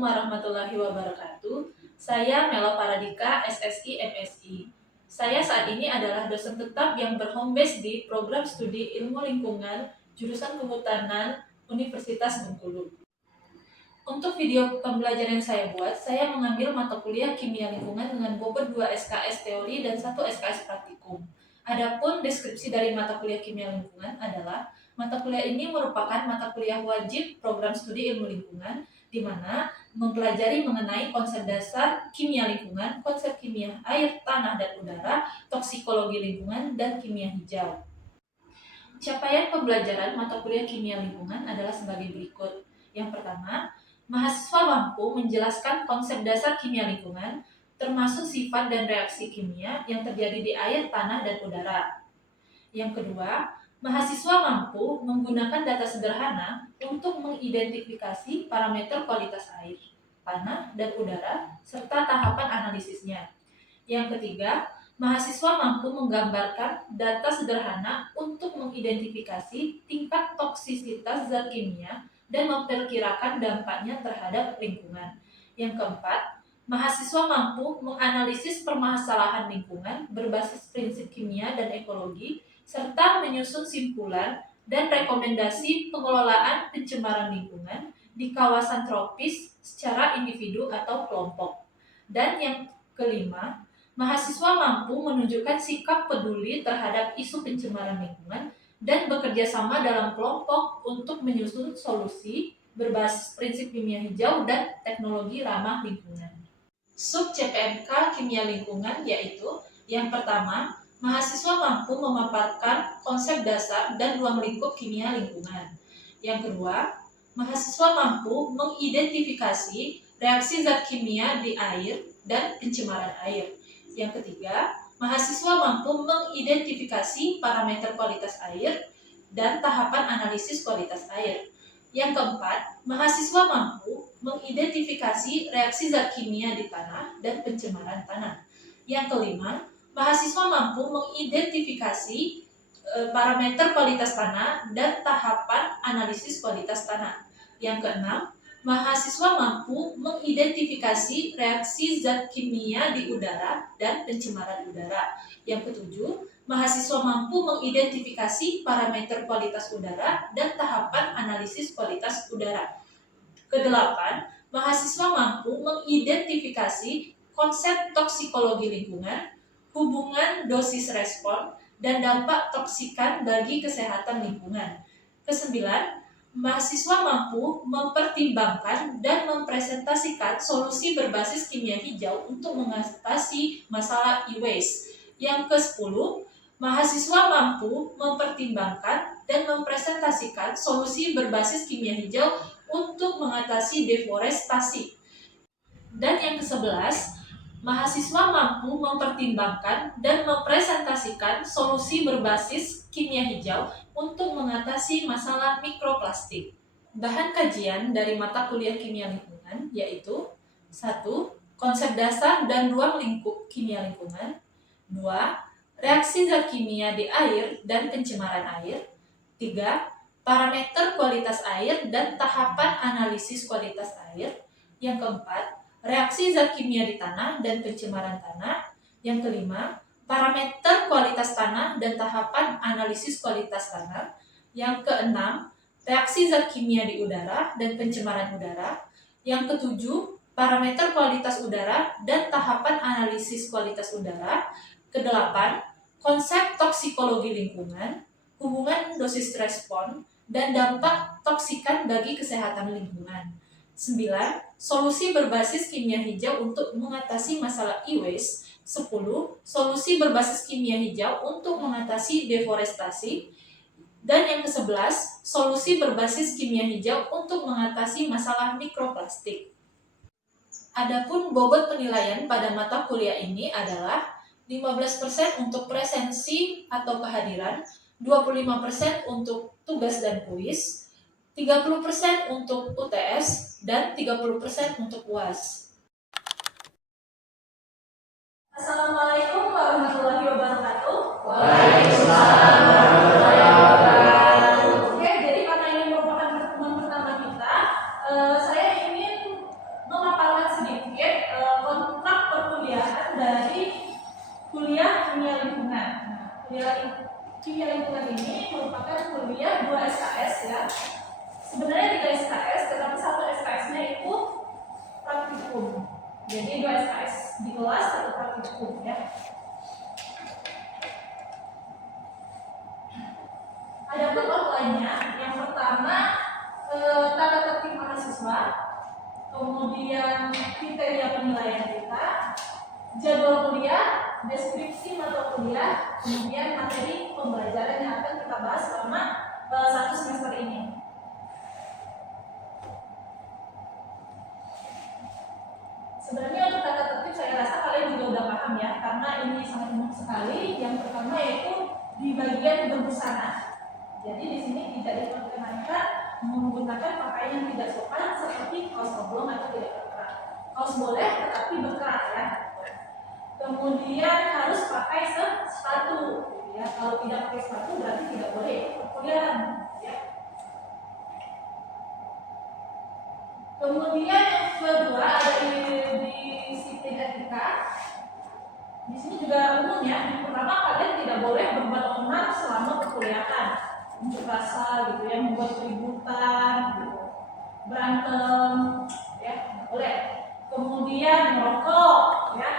warahmatullahi wabarakatuh. Saya Melo Paradika, SSI MSI. Saya saat ini adalah dosen tetap yang berhome base di program studi Ilmu Lingkungan jurusan Kehutanan Universitas Bengkulu. Untuk video pembelajaran yang saya buat, saya mengambil mata kuliah Kimia Lingkungan dengan bobot 2 SKS teori dan 1 SKS praktikum. Adapun deskripsi dari mata kuliah Kimia Lingkungan adalah mata kuliah ini merupakan mata kuliah wajib program studi ilmu lingkungan, di mana mempelajari mengenai konsep dasar kimia lingkungan, konsep kimia air, tanah, dan udara, toksikologi lingkungan, dan kimia hijau. Capaian pembelajaran mata kuliah kimia lingkungan adalah sebagai berikut. Yang pertama, mahasiswa mampu menjelaskan konsep dasar kimia lingkungan, termasuk sifat dan reaksi kimia yang terjadi di air, tanah, dan udara. Yang kedua, mahasiswa mampu menggunakan data sederhana untuk mengidentifikasi parameter kualitas air, tanah, dan udara, serta tahapan analisisnya. Yang ketiga, mahasiswa mampu menggambarkan data sederhana untuk mengidentifikasi tingkat toksisitas zat kimia dan memperkirakan dampaknya terhadap lingkungan. Yang keempat, mahasiswa mampu menganalisis permasalahan lingkungan berbasis prinsip kimia dan ekologi, serta menyusun simpulan dan rekomendasi pengelolaan pencemaran lingkungan di kawasan tropis secara individu atau kelompok. Dan yang kelima, mahasiswa mampu menunjukkan sikap peduli terhadap isu pencemaran lingkungan dan bekerja sama dalam kelompok untuk menyusun solusi berbasis prinsip kimia hijau dan teknologi ramah lingkungan. Sub CPMK Kimia Lingkungan yaitu yang pertama, mahasiswa mampu memaparkan konsep dasar dan ruang lingkup kimia lingkungan. Yang kedua, mahasiswa mampu mengidentifikasi reaksi zat kimia di air dan pencemaran air. Yang ketiga, mahasiswa mampu mengidentifikasi parameter kualitas air dan tahapan analisis kualitas air. Yang keempat, mahasiswa mampu mengidentifikasi reaksi zat kimia di tanah dan pencemaran tanah. Yang kelima, mahasiswa mampu mengidentifikasi parameter kualitas tanah dan tahapan analisis kualitas tanah. Yang keenam, mahasiswa mampu mengidentifikasi reaksi zat kimia di udara dan pencemaran udara. Yang ketujuh, mahasiswa mampu mengidentifikasi parameter kualitas udara dan tahapan analisis kualitas udara. Kedelapan, mahasiswa mampu mengidentifikasi konsep toksikologi lingkungan, hubungan dosis respon, dan dampak toksikan bagi kesehatan lingkungan. Kesembilan, mahasiswa mampu mempertimbangkan dan mempresentasikan solusi berbasis kimia hijau untuk mengatasi masalah e-waste. Yang ke-10, mahasiswa mampu mempertimbangkan dan mempresentasikan solusi berbasis kimia hijau untuk mengatasi deforestasi. Dan yang ke-11, mahasiswa mampu mempertimbangkan dan mempresentasikan solusi berbasis kimia hijau untuk mengatasi masalah mikroplastik. Bahan kajian dari mata kuliah kimia lingkungan yaitu 1. Konsep dasar dan ruang lingkup kimia lingkungan. 2. Reaksi zat kimia di air dan pencemaran air. 3. Parameter kualitas air dan tahapan analisis kualitas air. Yang keempat, reaksi zat kimia di tanah dan pencemaran tanah. Yang kelima, parameter kualitas tanah dan tahapan analisis kualitas tanah. Yang keenam, reaksi zat kimia di udara dan pencemaran udara. Yang ketujuh, parameter kualitas udara dan tahapan analisis kualitas udara. Kedelapan, konsep toksikologi lingkungan, hubungan dosis respon, dan dampak toksikan bagi kesehatan lingkungan. 9. Solusi berbasis kimia hijau untuk mengatasi masalah e-waste. 10. Solusi berbasis kimia hijau untuk mengatasi deforestasi. Dan yang ke-11, solusi berbasis kimia hijau untuk mengatasi masalah mikroplastik. Adapun bobot penilaian pada mata kuliah ini adalah 15% untuk presensi atau kehadiran, 25% untuk tugas dan kuis, 30% untuk UTS, dan 30% untuk UAS. Assalamualaikum warahmatullahi wabarakatuh. Waalaikumsalam warahmatullahi wabarakatuh. Oke, jadi karena ini merupakan pertemuan pertama kita, saya ingin ini merupakan kuliah 2 SKS ya. Sebenarnya 3 SKS, tetapi 1 SKS-nya itu praktikum. Jadi 2 SKS di kelas, 1 praktikum ya. Ada outline-nya. Yang pertama tata tertib mahasiswa, kemudian kriteria penilaian kita, jadwal kuliah, deskripsi mata kuliah, kemudian materi pembelajaran yang akan kita bahas selama 1 semester ini. Sebenarnya untuk tata tertib saya rasa kalian juga udah paham ya, karena ini sangat umum sekali. Yang pertama yaitu di bagian berbusana. Jadi di sini tidak diperkenankan menggunakan pakaian yang tidak sopan seperti kaos oblong atau tidak berkerak. Kaos boleh tetapi berkerak ya. Kemudian harus pakai sepatu ya. Kalau tidak pakai sepatu berarti tidak boleh perkuliahan ya. Kemudian yang kedua ada di disiplin etika. Di sini juga umum ya. Yang pertama kalian tidak boleh berbuat onar selama perkuliahan, unjuk rasa gitu ya, membuat keributan, gitu, berantem, ya nggak boleh. Kemudian merokok, ya,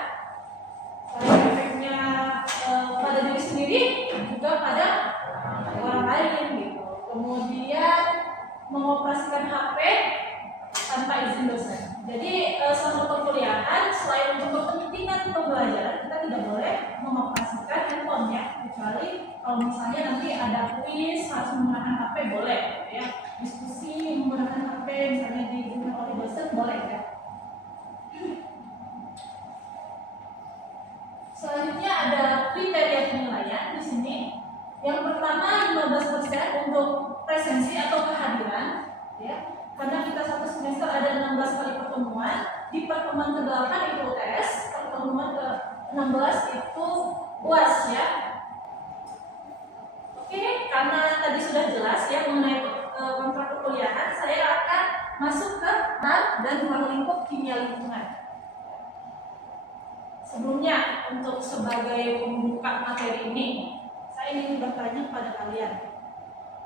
selain efeknya pada diri sendiri juga pada orang lain gitu. Kemudian mengoperasikan HP tanpa izin dosen. Jadi selama perkuliahan selain untuk kepentingan pembelajaran kita tidak boleh mengoperasikan handphone ya, kecuali kalau misalnya nanti ada kuis harus menggunakan HP boleh ya. Diskusi menggunakan HP misalnya diizinkan oleh dosen boleh ya. Selanjutnya ada kriteria penilaian di sini. Yang pertama 15% untuk presensi atau kehadiran ya. Karena kita 1 semester ada 16 kali pertemuan, di pertemuan ke-8 itu UTS, pertemuan ke-16 itu UAS ya. Oke, karena tadi sudah jelas ya mengenai kontrak perkuliahan, saya akan masuk ke NAR dan ruang lingkup kimia lingkungan. Sebelumnya, untuk sebagai pembuka materi ini, saya ingin bertanya kepada kalian,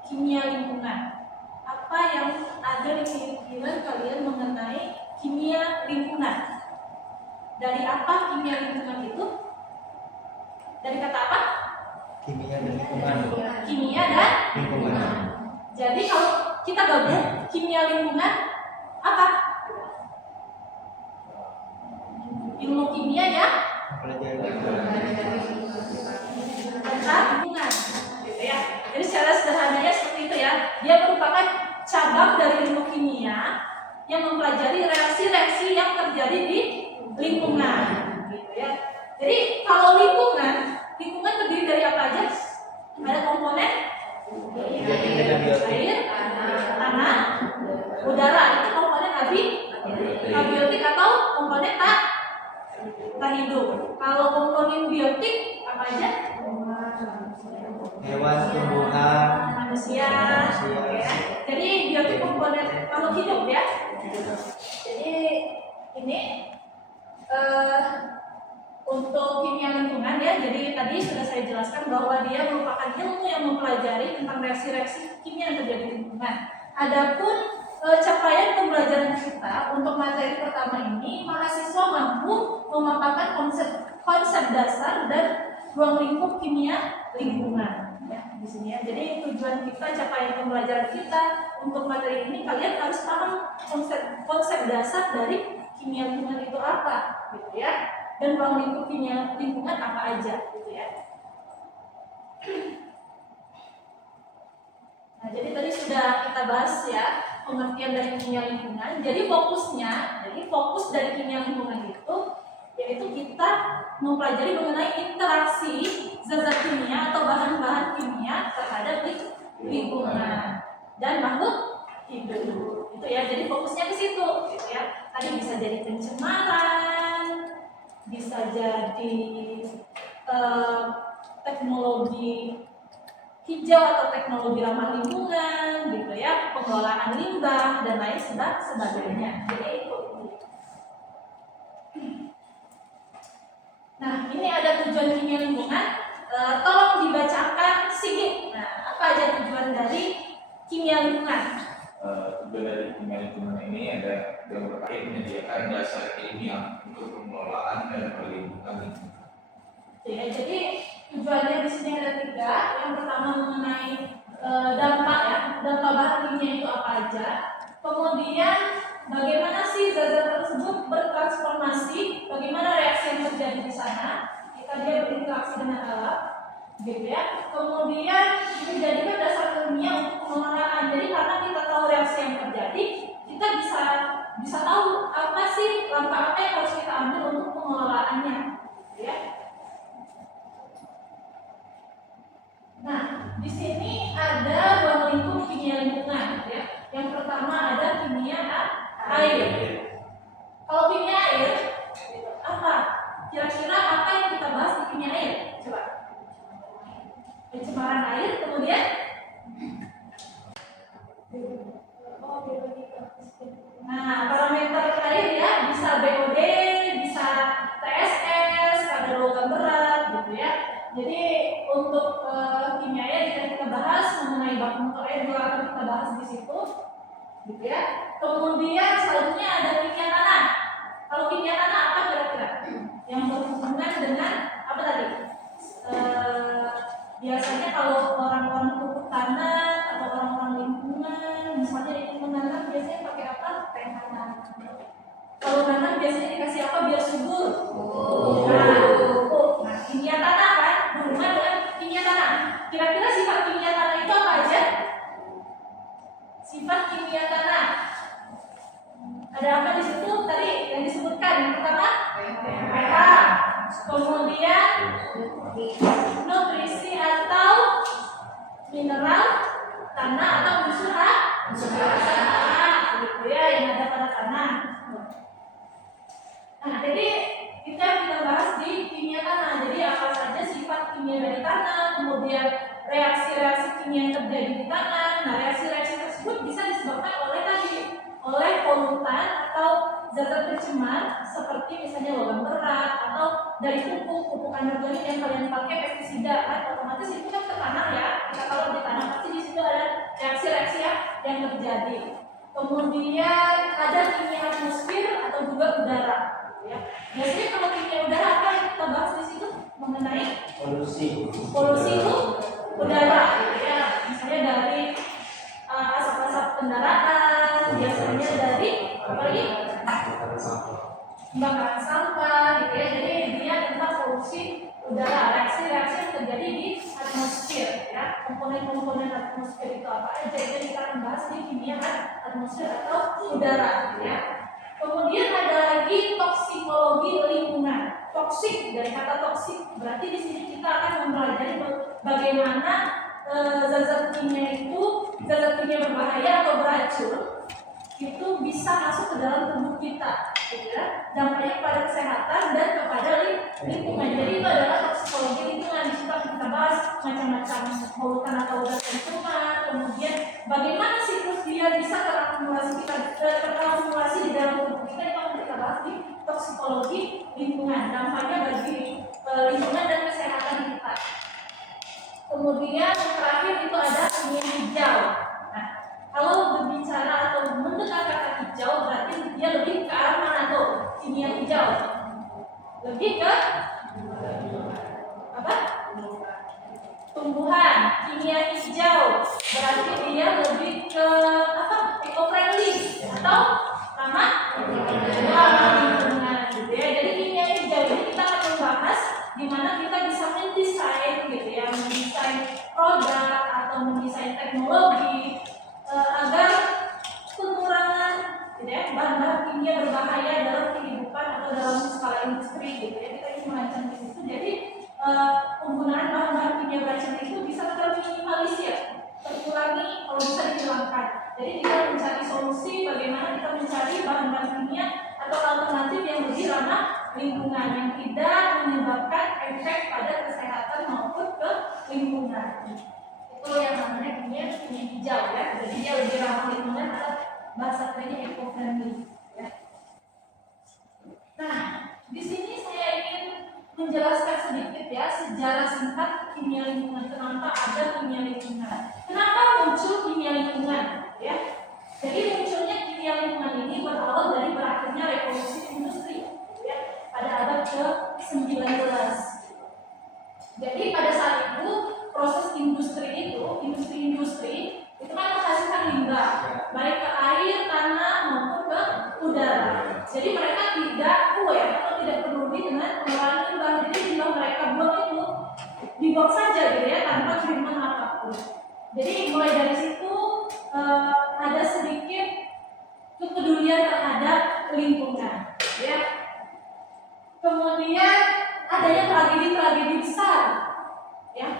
kimia lingkungan. Apa yang ada di pikiran kalian mengenai kimia lingkungan? Dari apa kimia lingkungan itu? Dari kata apa? Kimia dan lingkungan. Kimia dan Lingkungan. Jadi kalau kita gabung kimia lingkungan apa? Ilmu kimia ya? Tentang lingkungan, gitu ya. Jadi secara sederhananya seperti itu ya. Dia merupakan cabang dari ilmu kimia yang mempelajari reaksi-reaksi yang terjadi di lingkungan, gitu ya. Jadi kalau lingkungan terdiri dari apa aja? Ada komponen air, tanah, udara. Itu komponen abiotik atau komponen tak hidup. Kalau komponen biotik apa aja? Hewan, tumbuhan, manusia. Ya. Jadi biotik komponen makhluk hidup ya. Jadi ini untuk kimia lingkungan ya. Jadi tadi sudah saya jelaskan bahwa dia merupakan ilmu yang mempelajari tentang reaksi-reaksi kimia yang terjadi di lingkungan. Adapun capaian pembelajaran kita untuk materi pertama ini, mahasiswa mampu memaparkan konsep dasar dan ruang lingkup kimia lingkungan ya di sini ya. Jadi tujuan kita, capaian pembelajaran kita untuk materi ini, kalian harus paham konsep dasar dari kimia lingkungan itu apa gitu ya, dan ruang lingkup kimia lingkungan apa aja gitu ya. Nah, jadi tadi sudah kita bahas ya pengertian dari kimia lingkungan. Jadi fokus dari kimia lingkungan itu yaitu kita mempelajari mengenai interaksi zat-zat kimia atau bahan-bahan kimia terhadap lingkungan dan makhluk hidup. Itu ya. Jadi fokusnya ke situ gitu ya. Tadi bisa jadi pencemaran, bisa jadi teknologi hijau atau teknologi ramah lingkungan gitu ya, pengelolaan limbah dan lain sebagainya. Jadi itu. Nah, ini ada tujuan kimia lingkungan. Tolong dibacakan Sigit. Nah, lingkungan? Tujuan dari kimia lingkungan ini ada yang terkait menyediakan dasar ilmiah untuk pengelolaan dan perlindungan lingkungan. Ya, jadi tujuannya di sini ada 3. Yang pertama mengenai dampak ya, dampak bahan kimia itu apa aja. Kemudian bagaimana sih zat-zat tersebut bertransformasi, bagaimana reaksi yang terjadi di sana ketika dia berinteraksi dengan alam, gitu ya. Kemudian dijadikan dasar ilmiah untuk pengelolaan. Jadi karena kita tahu reaksi yang terjadi, kita bisa tahu apa sih langkah apa yang harus kita ambil untuk pengelolaannya, gitu ya. Nah, di sini ada ruang lingkup kimia lingkungan, ya. Yang pertama ada kimia air. Kalau kimia air, apa? Kira-kira apa yang kita bahas di kimia air? Coba. Pencemaran air, kemudian nah, parameter air ya, bisa BOD, bisa TSS, kadar logam berat, gitu ya. Jadi untuk kimia air jika kita bahas mengenai baku mutu air juga akan kita bahas di situ, gitu ya. Kemudian selanjutnya ada kimia tanah. Kalau kimia tanah apa kira-kira? Yang berhubungan dengan apa tadi? Biasanya kalau orang-orang pupuk tanah atau orang-orang lingkungan, misalnya ingin menanam biasanya pakai apa? Tanam. Kalau nanam biasanya dikasih apa biar subur? Pupuk. Nah, kimia tanah kan berhubungan dengan kimia tanah. Kira-kira sifat kimia tanah itu apa aja? Sifat kimia tanah. Ada apa di situ tadi yang disebutkan? Yang pertama pH, kemudian nutrisi atau mineral tanah atau unsur tanah, gitu ya, yang ada pada tanah. Nah, jadi kita bahas di kimia tanah. Jadi apa saja sifat kimia dari tanah, kemudian reaksi-reaksi kimia yang terjadi di tanah. Nah, reaksi-reaksi tersebut bisa disebabkan oleh polutan atau zat-zat pencemar seperti misalnya logam berat atau dari pupuk anorganik yang kalian pakai pestisida kan, otomatis itu kan ke tanah ya. Kita kalau di tanah pasti di situ ada reaksi-reaksi yang terjadi. Kemudian ada kimia atmosfer atau juga udara, ya. Biasanya kalau kimia udara apa yang kita bahas di situ mengenai polusi itu udara, ya. Misalnya dari asap-asap kendaraan, biasanya dari apa lagi? Pembakaran sampah, gitu ya. Jadi dia tentang polusi udara, reaksi-reaksi yang terjadi di atmosfer, ya. Komponen-komponen atmosfer itu apa aja? Jadi kita akan bahas di kimia atmosfer atau udara, ya. Kemudian ada lagi toksikologi lingkungan. Toksik, dari kata toksik, berarti di sini kita akan mempelajari bagaimana zat-zat kimia berbahaya atau beracun itu bisa masuk ke dalam tubuh kita, gitu ya. Dampaknya pada kesehatan dan kepada lingkungan. Jadi itu adalah toksikologi lingkungan. Di situ akan kita bahas macam-macam polutan atau zat pencemar, kemudian bagaimana siklus dia bisa terakumulasi di dalam tubuh kita. Itu akan kita bahas di toksikologi lingkungan. Dampaknya bagi lingkungan dan kesehatan kita. Kemudian yang terakhir itu ada kimia hijau. Nah, kalau berbicara atau mendengar kata hijau berarti dia lebih ke arah mana tuh? Kimia hijau lebih ke apa? Tumbuhan. Kimia hijau berarti dia lebih ke apa? Eco-friendly atau ramah lingkungan, gitu ya. Jadi kimia hijau ini kita akan membahas di mana kita bisa mendesain, gitu ya, mendesain produk atau mendesain teknologi agar pengurangan, gitu ya, bahan-bahan kimia berbahaya dalam kehidupan atau dalam skala industri, gitu ya. Kita ingin merancang di situ. Jadi penggunaan bahan-bahan kimia beracun itu bisa terminimalisir, terkurangi, kalau bisa dihilangkan. Jadi kita mencari solusi bagaimana kita mencari bahan-bahan kimia atau alternatif yang lebih ramah lingkungan, yang tidak menyebabkan efek pada kesehatan maupun ke lingkungan. Itu yang namanya kimia hijau, ya. Jadi dia lebih ramah lingkungan atau bahasa kerennya eco-friendly, ya. Nah, di sini saya ingin menjelaskan sedikit ya sejarah singkat kimia lingkungan. Kenapa ada kimia lingkungan? Kenapa muncul kimia lingkungan? Jadi mulai dari situ ada sedikit kepedulian terhadap lingkungan, ya. Kemudian adanya tragedi-tragedi besar, ya,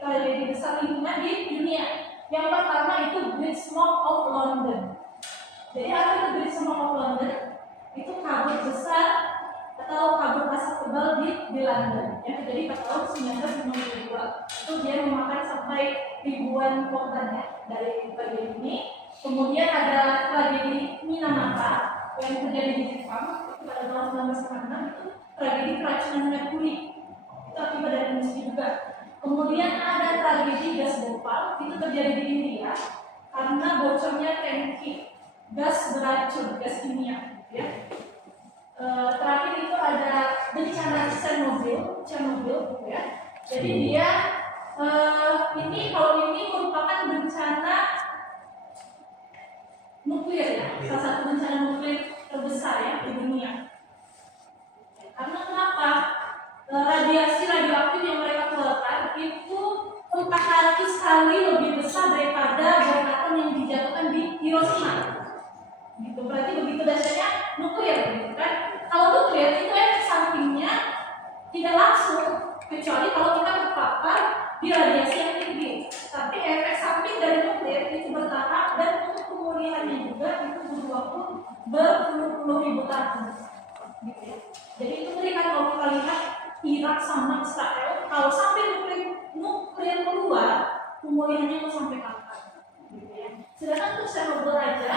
tragedi besar lingkungan di dunia. Yang pertama itu Great Smoke of London. Jadi apa itu Great Smoke of London? Itu kabut besar atau kabut asap tebal di London yang terjadi pada tahun 1992. Itu dia memakan sampai ribuan korban ya dari tragedi ini. Kemudian ada tragedi Minamata yang terjadi di Jepang itu pada tahun 1956, itu tragedi keracunan merkuri. Itu akibat dari emisi juga. Kemudian ada tragedi gas Bhopal, itu terjadi di India karena bocornya tangki gas beracun, gas kimia, ya. Terakhir itu ada bencana Chernobyl, gitu ya. Jadi dia kalau ini merupakan bencana nuklir ya, salah satu bencana nuklir terbesar ya di dunia. Karena kenapa? Radiasi radioaktif yang mereka keluarkan itu 400 kali lebih besar daripada bom yang dijatuhkan di Hiroshima. Gitu, berarti begitu dahsyatnya nuklir, gitu kan? Kalau nuklir itu efek sampingnya tidak langsung, kecuali kalau kita terpapar di radiasi yang tinggi. Tapi efek samping dari nuklir itu bertahap dan untuk pemulihannya juga itu butuh waktu berpuluh-puluh ribu tahun. Gitu ya. Jadi itu berikan kalau kita lihat Irak sama Israel, kalau sampai nuklir keluar, pemulihannya mau sampai kapan? Gitu ya. Sedangkan untuk Chernobyl aja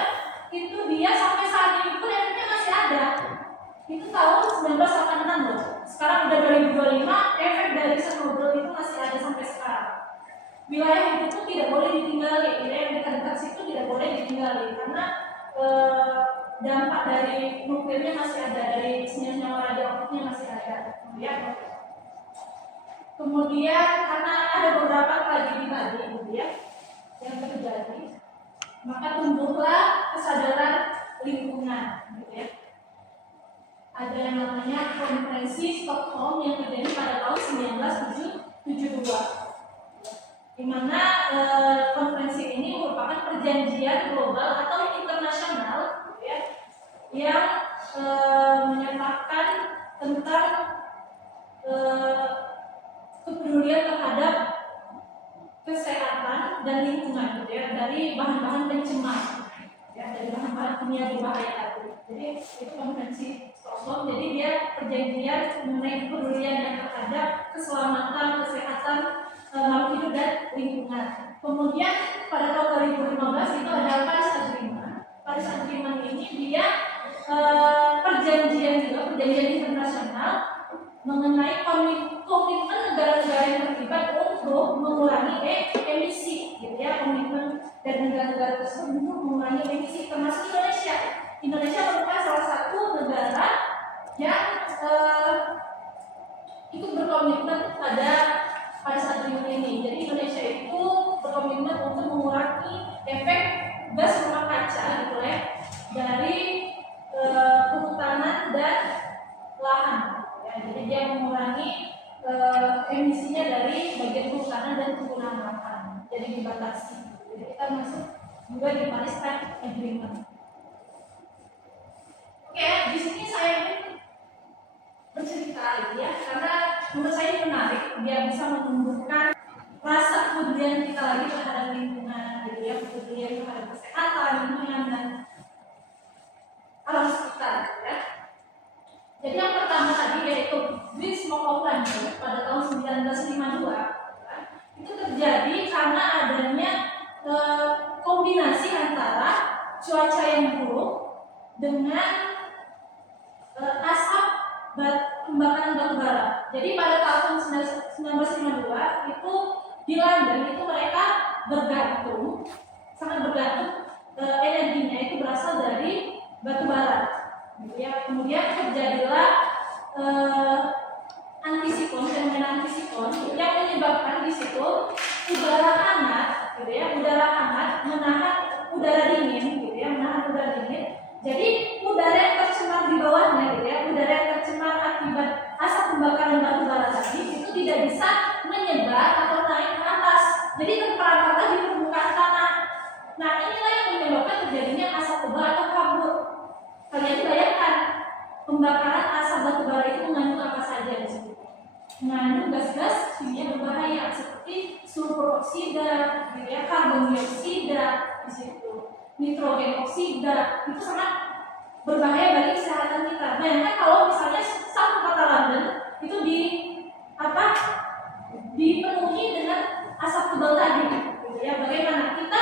itu dia sampai saat ini pun efeknya masih ada. Itu tahun 1986 loh. Sekarang udah 2025, efek dari Chernobyl itu masih ada sampai sekarang. Wilayah itu pun tidak boleh ditinggali, wilayah yang dekat-dekat situ tidak boleh ditinggali karena dampak dari nuklirnya masih ada, dari senyawa radioaktifnya masih ada. Ya. Kemudian karena ada beberapa tragedi tadi, ya, yang terjadi, maka tumbuhlah kesadaran lingkungan, gitu ya. Ada yang namanya konferensi Stockholm yang terjadi pada tahun 1972, di mana konferensi ini merupakan perjanjian global atau internasional, gitu ya, yang menyatakan tentang kepedulian terhadap kesehatan dan lingkungan, gitu ya, dari bahan-bahan pencemar, ya, dari bahan-bahan kimia berbahaya tadi. Jadi itu konferensi Stockholm. Jadi dia perjanjian mengenai kepedulian yang terhadap keselamatan, kesehatan makhluk hidup dan lingkungan. Kemudian pada tahun 2015 itu ada Paris Agreement. Paris Agreement ini dia perjanjian internasional mengenai komitmen negara-negara yang terlibat untuk mengurangi emisi, gitu ya, komitmen dari negara-negara tersebut untuk mengurangi emisi, termasuk Indonesia. Indonesia merupakan salah satu negara yang ikut berkomitmen pada Paris Agreement ini. Jadi Indonesia itu berkomitmen untuk mengurangi efek gas rumah kaca, gitu ya, dari kehutanan dan lahan. Jadi dia mengurangi emisinya dari bagian kehutanan dan penggunaan lahan. Jadi dibatasi. Jadi kita masuk juga di Paris Agreement. Oke, di sini saya ingin bercerita ya, karena menurut saya ini menarik. Dia bisa menumbuhkan rasa kepedulian kita lagi terhadap lingkungan, gitu ya, kepedulian terhadap kesehatan, lingkungan dan alam sekitar, ya. Jadi yang pertama tadi yaitu Great Smoke of London pada tahun 1952, itu terjadi karena adanya kombinasi antara cuaca yang buruk dengan asap pembakaran batu bara. Jadi pada tahun 1952 itu di London itu mereka sangat bergantung energinya itu berasal dari batu bara. Ya, kemudian terjadilah fenomena antisiklon yang menyebabkan di situ udara hangat, gitu ya, menahan udara dingin, gitu ya, Jadi udara yang tercemar di bawahnya, gitu ya, udara yang tercemar akibat asap pembakaran batu bara tadi itu tidak bisa menyebar atau naik ke atas. Jadi terperangkap di mengandung gas-gas kimia berbahaya seperti sulfur oksida, gitu ya, karbon dioksida, di situ, nitrogen oksida, itu sangat berbahaya bagi kesehatan kita. Bayangkan kalau misalnya satu kota London itu dipenuhi dengan asap tebal tadi, gitu ya. Bagaimana kita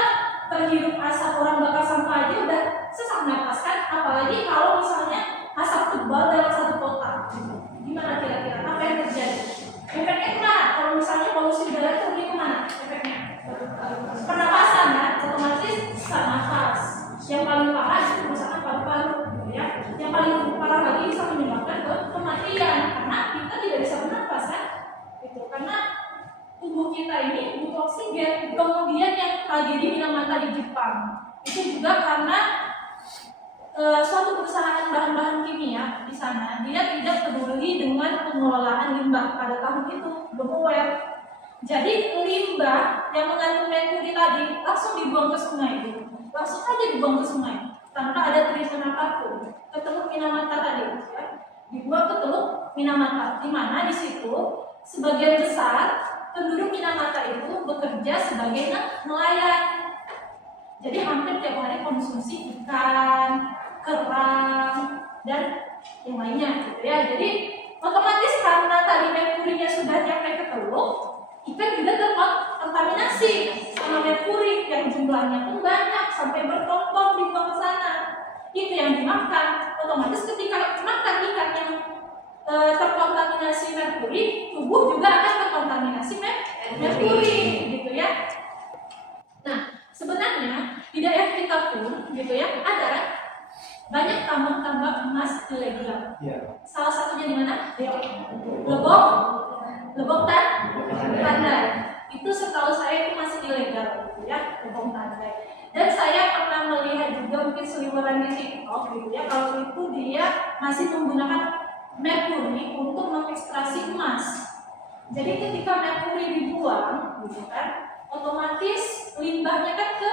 terhirup asap orang bakar sampah aja udah sesak napas kan, apalagi kalau misalnya asap tebal dalam satu kota. Gimana kira-kira apa yang terjadi? Efeknya kemana? Kalau misalnya polusi udara itu pergi kemana? Efeknya pernapasan kan, otomatis sesak nafas. Yang paling parah itu kerusakan paru-paru, gitu ya. Yang paling parah lagi bisa menyebabkan kematian karena kita tidak bisa bernafas kan, gitu. Karena tubuh kita ini butuh oksigen. Kemudian yang tragedi Minamata di Jepang itu juga karena suatu perusahaan bahan-bahan kimia di sana dia tidak peduli dengan pengelolaan limbah pada tahun itu, belum aware. Jadi limbah yang mengandung merkuri tadi langsung dibuang ke sungai itu, langsung aja dibuang ke sungai tanpa ada treatment apapun ke Teluk Minamata tadi, ya. Dibuang ke Teluk Minamata, di mana di situ sebagian besar penduduk Minamata itu bekerja sebagai nelayan. Jadi hampir tiap hari konsumsi ikan, kerang, dan yang lainnya, gitu ya. Jadi otomatis karena tadi merkurinya sudah nyampe ke teluk, ikan juga terkontaminasi sama merkuri yang jumlahnya pun banyak sampai berton-ton dibuang ke sana. Itu yang dimakan. Otomatis ketika makan ikan yang terkontaminasi merkuri, tubuh juga akan terkontaminasi merkuri, gitu ya. Nah, sebenarnya di daerah kita pun, gitu ya, ada banyak tambang-tambang emas ilegal. Iya. Salah satunya di mana? Lebok Tandai. Itu setahu saya itu masih ilegal, gitu ya, Lebok Tandai. Dan saya pernah melihat juga mungkin seliweran di TikTok, gitu ya, kalau itu dia masih menggunakan merkuri untuk mengekstraksi emas. Jadi ketika merkuri dibuang, gitu kan, otomatis limbahnya kan ke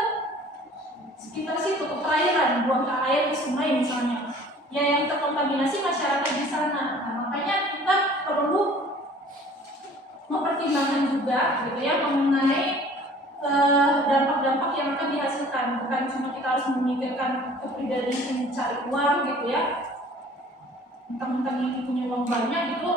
sekitar situ, ke perairan, buang ke air, ke sungai misalnya. Ya yang terkontaminasi masyarakat di sana. Nah, makanya kita perlu mempertimbangkan juga, gitu ya, mengenai dampak-dampak yang akan dihasilkan. Bukan cuma kita harus memikirkan kepribadian mencari uang, gitu ya. Mentang-mentang ini punya uang banyak gitu,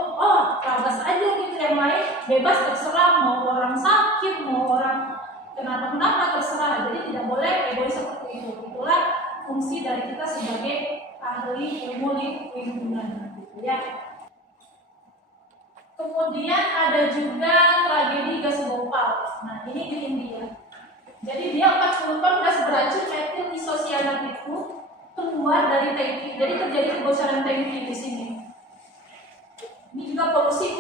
terabas aja gitu, yang lain bebas terserah, mau orang sakit, mau orang kenapa terserah. Jadi tidak boleh egois seperti itu. Itulah fungsi dari kita sebagai ahli ilmu lingkungan, gitu ya. Kemudian ada juga tragedi gas bopal. Nah, ini di India. Jadi dia 40 ton gas beracun metil isosianat itu keluar dari tangki. Jadi terjadi kebocoran tangki di sini. Ini juga polusi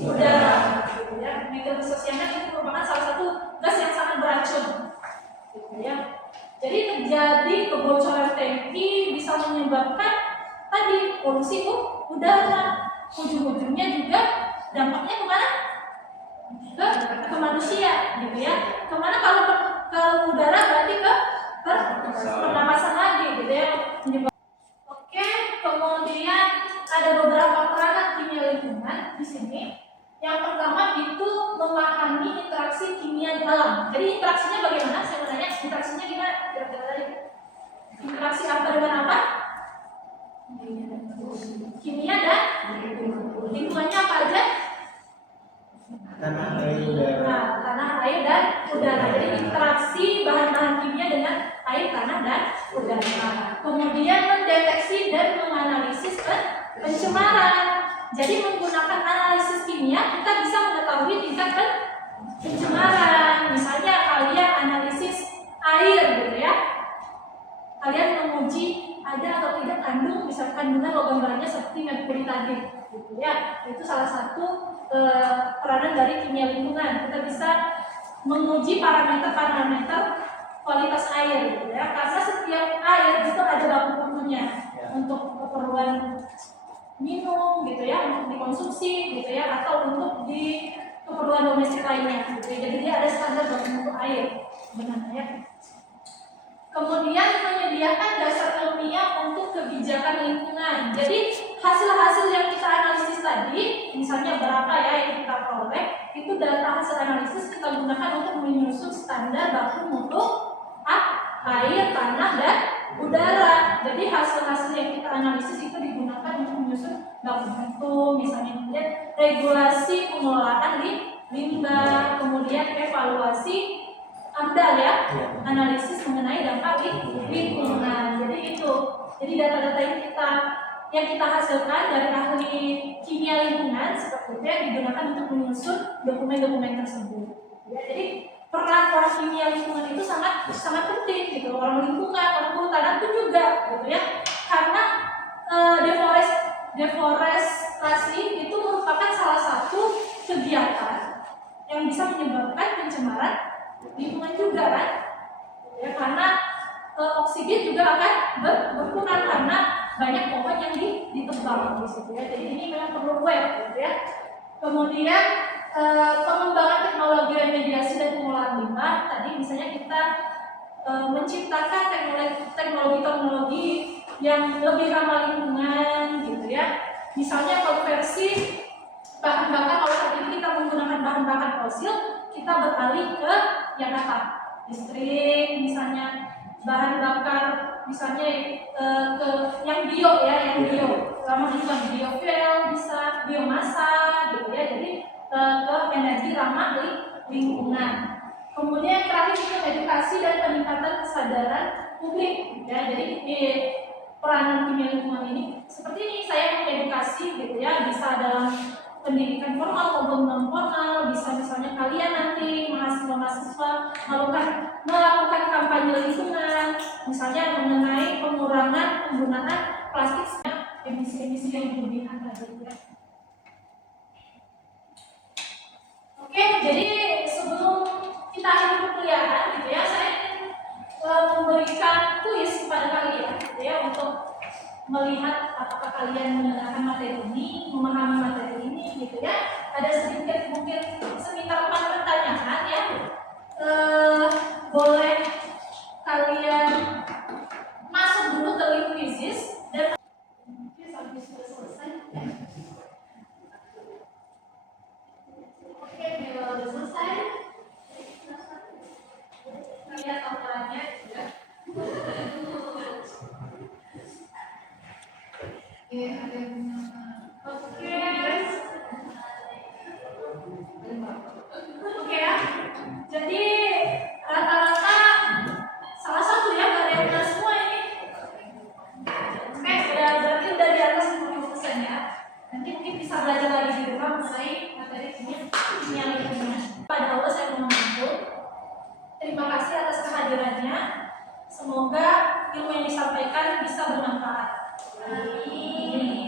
udara, gitu ya. Metil isosianat itu merupakan salah satu gas yang sangat beracun, gitu ya. Jadi terjadi kebocoran tangki bisa menyebabkan tadi polusi udara. Ujung-ujungnya juga dampaknya kemana? Ke manusia, gitu ya. Kemana kalau udara berarti ke pernapasan lagi, gitu ya. Oke, kemudian ada beberapa peranan kimia lingkungan di sini. Yang pertama itu memahami interaksi kimia di alam. Jadi interaksinya bagaimana? Saya mau tanya, interaksinya gimana? Kira-kira tadi. Interaksi apa dengan apa? Kimia dan lingkungannya apa aja? Tanah, air, udara. Nah, tanah, air, dan udara. Jadi interaksi bahan-bahan kimia dengan air, tanah, dan udara. Kemudian mendeteksi dan menganalisis pencemaran. Jadi menggunakan analisis kimia kita bisa mengetahui tingkat pencemaran. Misalnya kalian analisis air, gitu ya. Kalian menguji ada atau tidak kandungan logam beratnya seperti merkuri tadi, gitu ya. Itu salah satu peranan dari kimia lingkungan. Kita bisa menguji parameter kualitas air, gitu ya. Karena setiap air itu ada baku mutunya untuk keperluan minum, gitu ya, untuk dikonsumsi, gitu ya, atau untuk di keperluan domestik lainnya, gitu ya. Jadi dia ada standar baku mutu air, benar ya. Kemudian menyediakan dasar ilmiah untuk kebijakan lingkungan. Jadi hasil-hasil yang kita analisis tadi, misalnya berapa ya yang kita peroleh, itu data hasil analisis kita gunakan untuk menyusun standar baku mutu air, tanah, dan udara. Jadi hasil-hasil yang kita analisis itu digunakan untuk menyusun baku mutu, misalnya kemudian regulasi pengelolaan limbah, kemudian evaluasi AMDAL ya, analisis mengenai dampak lingkungan. Jadi itu, jadi data-data yang kita hasilkan dari ahli kimia lingkungan seperti itu yang digunakan untuk menyusun dokumen-dokumen tersebut. Ya, jadi peran orang kimia lingkungan itu sangat penting gitu. Orang lingkungan, orang kehutanan itu juga gitu ya. Karena deforestasi itu merupakan salah satu kegiatan yang bisa menyebabkan pencemaran lingkungan juga kan. Ya, karena oksigen juga akan berkurang karena banyak pohon yang ditebang di situ ya. Jadi ini memang perlu aware gitu ya. Kemudian pengembangan teknologi remediasi dan pengolahan limbah, tadi misalnya kita menciptakan teknologi yang lebih ramah lingkungan gitu ya. Misalnya konversi bahan bakar, kalau saat ini kita menggunakan bahan bakar fosil, kita beralih ke yang apa? Listrik misalnya, bahan bakar misalnya ke yang bio ya, yang bio ramah lingkungan, biofuel bisa, biomasa gitu ya. Jadi ke energi ramah lingkungan. Kemudian terakhir itu edukasi dan peningkatan kesadaran publik ya. Jadi di peranan kimia lingkungan ini seperti ini, saya mengedukasi gitu ya, bisa dalam pendidikan formal maupun non formal, bisa misalnya kalian nanti mahasiswa melakukan kampanye lingkungan, misalnya mengenai pengurangan penggunaan plastik, emisi-emisi yang berlebihan tadi ya. Oke, jadi sebelum kita akhiri perkuliahan gitu ya, saya ingin memberikan kuis kepada kalian gitu ya, untuk melihat apakah kalian mendengarkan materi ini, memahami materi ini gitu ya. Ada sedikit mungkin sekitar 4 pertanyaan ya. Boleh kalian masuk dulu ke link quizzes dan sampai sudah selesai. Oke, kalau sudah selesai, lihat tampilannya ya. Oke, ada yang Oke ya. Jadi rata-rata salah satu ya, nggak ada yang benar semua ini. Oke, berarti udah di atas 50% ya. Nanti mungkin bisa belajar lagi di rumah mengenai materi kimia lingkungan. Pada awal saya mengampun. Terima kasih atas kehadirannya. Semoga ilmu yang disampaikan bisa bermanfaat. Amin.